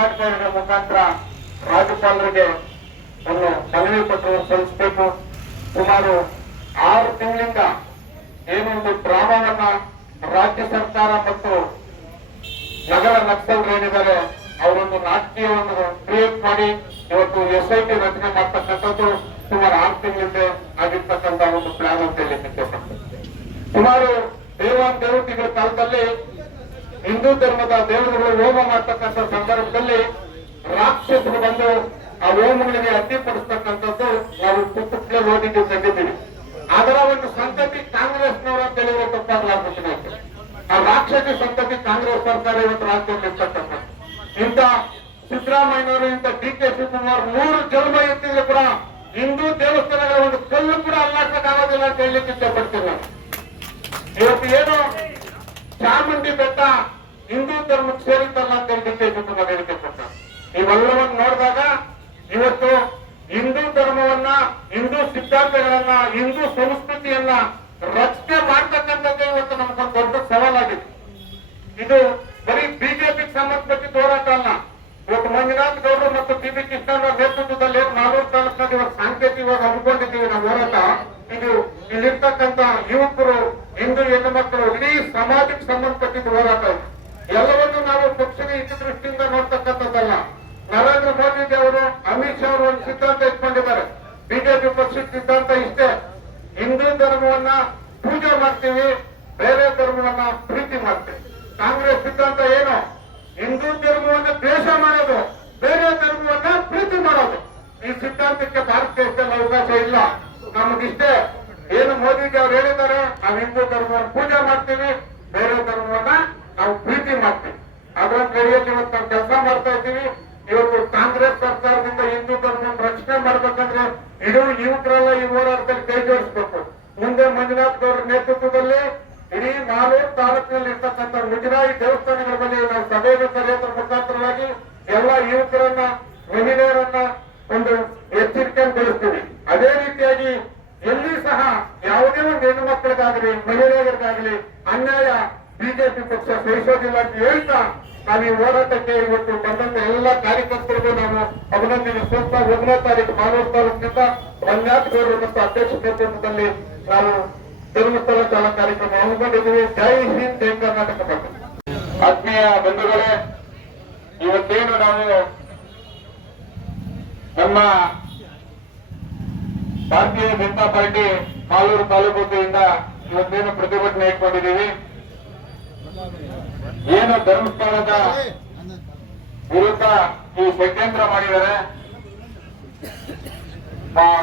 ಜಿಲ್ಲಾಧಿಕಾರಿಗಳ ಮುಖಾಂತರ ರಾಜ್ಯಪಾಲರಿಗೆ ಒಂದು ಮನವಿ ಪತ್ರ ಸಲ್ಲಿಸಬೇಕು. ಸುಮಾರು 6 ತಿಂಗಳಿಂದ ಏನೊಂದು ಡ್ರಾಮಾವನ್ನ ರಾಜ್ಯ ಸರ್ಕಾರ ಮತ್ತು ನಗರ ನಕ್ಸಲರು ಏನಿದ್ದಾರೆ ಅವರೊಂದು ನಾಟಕೀಯವನ್ನು ಕ್ರಿಯೇಟ್ ಮಾಡಿ ಇವತ್ತು SIT ರಚನೆ ಮಾಡ್ತಕ್ಕಂಥದ್ದು ಸುಮಾರು 6 ತಿಂಗಳಿಂದ ಆಗಿರ್ತಕ್ಕಂಥ ಒಂದು ಪ್ಲಾನ್ ಅಂತ ಹೇಳಲಿಕ್ಕೆ ಸುಮಾರು ದೇವತೆಗಳ ಕಾಲದಲ್ಲಿ ಹಿಂದೂ ಧರ್ಮದ ದೇವರುಗಳು ಹೋಮ ಮಾಡ್ತಕ್ಕಂಥ ಸಂದರ್ಭದಲ್ಲಿ ರಾಕ್ಷಸರು ಬಂದು ಆ ಹೋಮಗಳಿಗೆ ಅಡ್ಡಿಪಡಿಸ್ತಕ್ಕಂಥದ್ದು ನಾವು ಪುಸ್ತಕದಲ್ಲಿ ಓದಿದ್ದು ಕಂಡಿದ್ದೀವಿ. ಅದರ ಒಂದು ಸಂತತಿ ಕಾಂಗ್ರೆಸ್ನವರ ತಿಳಿಯುವ ತಪ್ಪಾಗಲಾಗ್ಬಿಟ್ಟಿದೆ. ಆ ರಾಕ್ಷಸಿ ಸಂತತಿ ಕಾಂಗ್ರೆಸ್ ಸರ್ಕಾರ ಇವತ್ತು ರಾಜ್ಯದಲ್ಲಿ ಇರ್ತಕ್ಕಂಥ ಇಂಥ ಸಿದ್ದರಾಮಯ್ಯನವರು ಇಂಥ DK ಶಿವಕುಮಾರ್ 3 ಜನ್ಮ ಎತ್ತಿದ್ರು ಕೂಡ ಹಿಂದೂ ದೇವಸ್ಥಾನಗಳ ಒಂದು ಕಲ್ಲು ಕೂಡ ಅಲ್ಲಾಟಕ್ಕಾಗೋದಿಲ್ಲ ಅಂತ ಹೇಳಲಿಕ್ಕೆ ಇಷ್ಟಪಡ್ತೀನಿ ನಾನು. ಇವತ್ತು ಏನು ಚಾಮುಂಡಿ ಬೆಟ್ಟ ಹಿಂದೂ ಧರ್ಮಕ್ಕೆ ಸೇರಿದ್ದಲ್ಲ ಅಂತ ಹೇಳಿ DK ಶಿವಕುಮಾರ್ ಹೇಳಿಕೆ ಕೊಟ್ಟ. ಇವೆಲ್ಲವನ್ನು ನೋಡಿದಾಗ ಇವತ್ತು ಹಿಂದೂ ಧರ್ಮವನ್ನ, ಹಿಂದೂ ಸಿದ್ಧಾಂತಗಳನ್ನ, ಹಿಂದೂ ಸಂಸ್ಕೃತಿಯನ್ನ ರಚನೆ ಮಾಡ್ತಕ್ಕಂಥದ್ದೇ ಇವತ್ತು ನಮಗೊಂದು ದೊಡ್ಡ ಸವಾಲಾಗಿದೆ. ಇದು ಬರೀ ಬಿಜೆಪಿಗೆ ಸಂಬಂಧಪಟ್ಟಿದ್ದ ಹೋರಾಟ ಅಲ್ಲ. ಇವತ್ತು ಮಂಜುನಾಥ್ ಗೌಡರು ಮತ್ತು TB ಕೃಷ್ಣವ್ರ ನೇತೃತ್ವದಲ್ಲಿ 4 ತಾಲೂಕಿನಲ್ಲಿ ಇವಾಗ ಸಾಂಕೇತಿಕವಾಗಿ ಹಮ್ಮಿಕೊಂಡಿದ್ದೀವಿ ನಾವು ಹೋರಾಟ. ಇದು ಇಲ್ಲಿರ್ತಕ್ಕಂಥ ಯುವಕರು, ಹಿಂದೂ ಹೆಣ್ಣು ಮಕ್ಕಳು, ಇಡೀ ಸಮಾಜಕ್ಕೆ ಸಂಬಂಧಪಟ್ಟಿದ್ದ ಹೋರಾಟ. ಎಲ್ಲವನ್ನೂ ನಾವು ಪಕ್ಷದ ಹಿತದೃಷ್ಟಿಯಿಂದ ನೋಡ್ತಕ್ಕಂಥದ್ದಲ್ಲ. ನರೇಂದ್ರ ಮೋದಿ ಅವರು, ಅಮಿತ್ ಶಾ ಅವರು ಒಂದು ಸಿದ್ಧಾಂತ ಇಟ್ಕೊಂಡಿದ್ದಾರೆ. ಬಿಜೆಪಿ ಪಕ್ಷದ ಸಿದ್ಧಾಂತ ಇಷ್ಟೇ, ಹಿಂದೂ ಧರ್ಮವನ್ನ ಪೂಜೆ ಮಾಡ್ತೀವಿ, ಬೇರೆ ಧರ್ಮವನ್ನ ಪ್ರೀತಿ ಮಾಡ್ತೀವಿ. ಕಾಂಗ್ರೆಸ್ ಸಿದ್ಧಾಂತ ಏನು? ಹಿಂದೂ ಧರ್ಮವನ್ನ ದ್ವೇಷ ಮಾಡೋದು, ಬೇರೆ ಧರ್ಮವನ್ನ ಪ್ರೀತಿ ಮಾಡೋದು. ಈ ಸಿದ್ಧಾಂತಕ್ಕೆ ಭಾರತ ದೇಶದಲ್ಲಿ ಅವಕಾಶ ಇಲ್ಲ. ನಮಗಿಷ್ಟೇ ಏನು ಮೋದಿಜಿ ಅವ್ರು ಹೇಳಿದ್ದಾರೆ, ನಾವು ಹಿಂದೂ ಧರ್ಮವನ್ನು ಪೂಜೆ ಮಾಡ್ತೀವಿ, ಬೇರೆ ಧರ್ಮವನ್ನ ನಾವು ಪ್ರೀತಿ ಮಾಡ್ತೀವಿ. ಅದರ ಕಡೆಯಲ್ಲಿ ಇವತ್ತು ನಾವು ಕೆಲಸ ಮಾಡ್ತಾ ಇದ್ದೀವಿ. ಇವತ್ತು ಕಾಂಗ್ರೆಸ್ ಸರ್ಕಾರದಿಂದ ಹಿಂದೂ ಧರ್ಮವನ್ನು ರಕ್ಷಣೆ ಮಾಡ್ಬೇಕಂದ್ರೆ ಇಡೀ ಯುವಕರೆಲ್ಲ ಈ ಹೋರಾಟದಲ್ಲಿ ಕೈ ಜೋಡಿಸಬೇಕು. ಮುಂದೆ ಮಂಜುನಾಥ್ ಗೌಡರ ನೇತೃತ್ವದಲ್ಲಿ ಇಡೀ 4 ತಾಲೂಕಿನಲ್ಲಿ ಇರ್ತಕ್ಕಂಥ ಮುಜರಾಯಿ ದೇವಸ್ಥಾನಗಳ ಮೇಲೆ ನಾವು ಸಭೆಗೆ ಕರೆಯೋದ್ರ ಮುಖಾಂತರವಾಗಿ ಎಲ್ಲ ಯುವಕರನ್ನ, ಮಹಿಳೆಯರನ್ನ ಒಂದು ಎಚ್ಚರಿಕೆಗೊಳಿಸ್ತೀವಿ. ಅದೇ ರೀತಿಯಾಗಿ ಎಲ್ಲಿ ಸಹ ಯಾವುದೇ ಒಂದು ಹೆಣ್ಣು ಮಕ್ಕಳಿಗಾಗಲಿ, ಮಹಿಳೆಯರಿಗಾಗಲಿ ಅನ್ಯಾಯ ಬಿಜೆಪಿ ಪಕ್ಷ ಸಹಿಸೋದಿಲ್ಲ ಅಂತ ಹೇಳ್ತಾ ನಾವು ಈ ಹೋರಾಟಕ್ಕೆ ಇವತ್ತು ಬಂದಂತ ಎಲ್ಲ ಕಾರ್ಯಕರ್ತರಿಗೂ ನಾವು ಅಭಿನಂದನೆ ಸೂಕ್ತ 1ನೇ ತಾರೀಕು ಮಾಲೂರು ತಾಲೂಕಿನಿಂದ ಮಂಜುನಾಥ್ ಗೌಡರು ಮತ್ತು ಅಧ್ಯಕ್ಷ ನೇತೃತ್ವದಲ್ಲಿ ನಾವು ಧರ್ಮಸ್ಥಳ ಚಾಲ ಕಾರ್ಯಕ್ರಮ ಹಮ್ಮಿಕೊಂಡಿದ್ದೀವಿ. ಜೈ ಹಿಂದ್, ಜೈ ಕರ್ನಾಟಕ. ಆತ್ಮೀಯ ಬಂಧುಗಳೇ, ಇವತ್ತೇನು ನಾವು ನಮ್ಮ ಭಾರತೀಯ ಜನತಾ ಪಾರ್ಟಿ ಮಾಲೂರು ತಾಲೂಕು ವತಿಯಿಂದ ಇವತ್ತೇನು ಪ್ರತಿಭಟನೆ ಇಟ್ಕೊಂಡಿದ್ದೀವಿ, ಏನು ಧರ್ಮಸ್ಥಳದ ವಿರುದ್ಧ ಈ ಷಡ್ಯಂತ್ರ ಮಾಡಿದ್ದಾರೆ.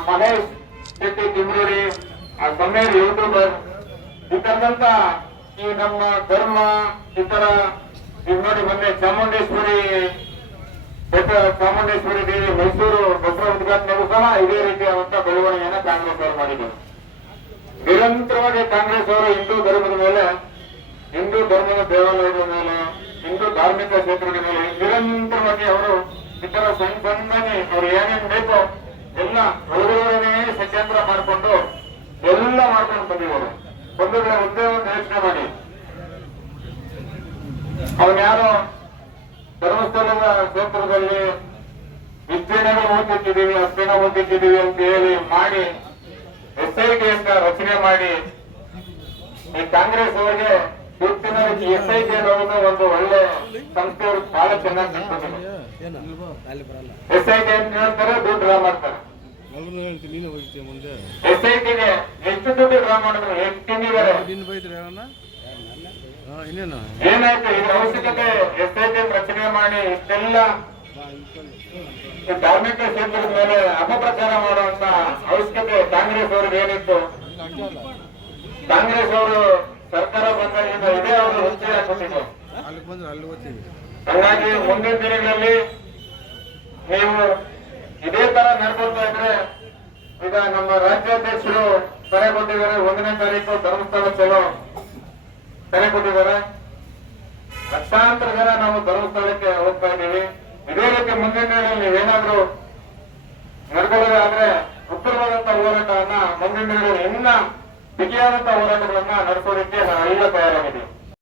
ಮಹೇಶ್ ಶೆಟ್ಟಿ ತಿಮ್ರೂರಿ, ಸಮೀರ್ ಯೂಟ್ಯೂಬರ್, ಈ ತರದಂತ ಈ ನಮ್ಮ ಧರ್ಮ ಇತರ ಈಗ ನೋಡಿ ಮೊನ್ನೆ ಚಾಮುಂಡೇಶ್ವರಿ ದೇವಿ ಮೈಸೂರು ದಸರಾ ಉದ್ಘಾಟನೆಗೂ ಸಹ ಇದೇ ರೀತಿಯಾದಂತ ಬೆಳವಣಿಗೆಯನ್ನು ಕಾಂಗ್ರೆಸ್ ಅವರು ಮಾಡಿದರು. ನಿರಂತರವಾಗಿ ಕಾಂಗ್ರೆಸ್ ಅವರು ಹಿಂದೂ ಧರ್ಮದ ಮೇಲೆ, ಹಿಂದೂ ಧರ್ಮದ ದೇವಾಲಯದ ಮೇಲೆ, ಹಿಂದೂ ಧಾರ್ಮಿಕ ಕ್ಷೇತ್ರದ ಮೇಲೆ ನಿರಂತರವಾಗಿ ಅವರು ಇತರ ಸಣ್ಣಗೆ ಅವ್ರು ಏನೇನು ಬೇಕೋ ಎಲ್ಲ ಹೊರಗಡೆ ಷಡ್ಯಂತ್ರ ಮಾಡಿಕೊಂಡು ಎಲ್ಲ ಮಾಡ್ಕೊಂಡು ಬಂದಿದ್ದಾರೆ. ಬಂಧುಗಳ ಒಂದೇ ಒಂದು ಯೋಚನೆ ಮಾಡಿ, ಅವನ್ಯಾರೋ ಧರ್ಮಸ್ಥಳದ ಕ್ಷೇತ್ರದಲ್ಲಿ ವಿಸ್ತೀರ್ಣಗಳು ಓದಿಟ್ಟಿದ್ದೀವಿ, ಅಸ್ತೀರ್ಣ ಓದಿಟ್ಟಿದ್ದೀವಿ ಅಂತ ಹೇಳಿ ಮಾಡಿ SIT ಅಂತ ರಚನೆ ಮಾಡಿ ಈ ಕಾಂಗ್ರೆಸ್ ಅವರಿಗೆ ಇವತ್ತಿನ SIT ಅನ್ನೋದು ಒಂದು ಒಳ್ಳೆ ಸಂಸ್ಥೆಯವರು ಬಹಳ ಚೆನ್ನಾಗಿ ಸಿಗ್ತದೆ. SIT ಅಂತ ಹೇಳ್ತಾರೆ, ದುಡ್ಡು ಡ್ರಾ ಮಾಡ್ತಾರೆ. SITಗೆ ಎಷ್ಟು ದುಡ್ಡು ಡ್ರಾ ಮಾಡಿದ್ರು, ಎಷ್ಟು ತಿಂದಿದ್ದಾರೆ, ಏನಾಯ್ತು? ಇದ್ರ ಅವಶ್ಯಕತೆ SIT ರಚನೆ ಮಾಡಿ ಇಷ್ಟೆಲ್ಲ ಧಾರ್ಮಿಕ ಕ್ಷೇತ್ರದ ಮೇಲೆ ಅಪಪ್ರಚಾರ ಮಾಡುವಂತ ಅವಶ್ಯಕತೆ ಕಾಂಗ್ರೆಸ್ ಅವ್ರಿಗೆ ಏನಿತ್ತು? ಕಾಂಗ್ರೆಸ್ ಅವರು ಸರ್ಕಾರ ಬಂದಾಗಿಂದ ಇದೇ ಅವರು ಹೆಚ್ಚಿಗೆ ಹಾಕೊಂಡಿದ್ರು. ಹಾಗಾಗಿ ಮುಂದಿನ ದಿನಗಳಲ್ಲಿ ನೀವು ಇದೇ ತರ ನಡ್ಕೊಳ್ತಾ ಇದ್ರೆ, ಈಗ ನಮ್ಮ ರಾಜ್ಯಾಧ್ಯಕ್ಷರು ಕರೆ ಕೊಟ್ಟಿದ್ದಾರೆ, 1ನೇ ತಾರೀಕು ಧರ್ಮಸ್ಥಳ ಚಲೋ ಕರೆ ಕೊಟ್ಟಿದ್ದಾರೆ. ಲಕ್ಷಾಂತರ ಜನ ನಾವು ಧರ್ಮಸ್ಥಳಕ್ಕೆ ಹೋಗ್ತಾ ಇದ್ದೀವಿ. ಇದೇ ರೀತಿ ಮುಂದಿನ ದಿನಗಳಲ್ಲಿ ನೀವೇನಾದ್ರೂ ನಡ್ಕೊಳ್ಳೋದಾದ್ರೆ ಉತ್ತರವಾದಂತಹ ಹೋರಾಟವನ್ನ ಮುಂದಿನ ದಿನಗಳಲ್ಲಿ ಇನ್ನ ಬಿಗಿಯಾದಂತಹ ಹೋರಾಟಗಳನ್ನ ನಡೆಸೋದಕ್ಕೆ ನಾವೆಲ್ಲ ತಯಾರಾಗಿದ್ದೀವಿ.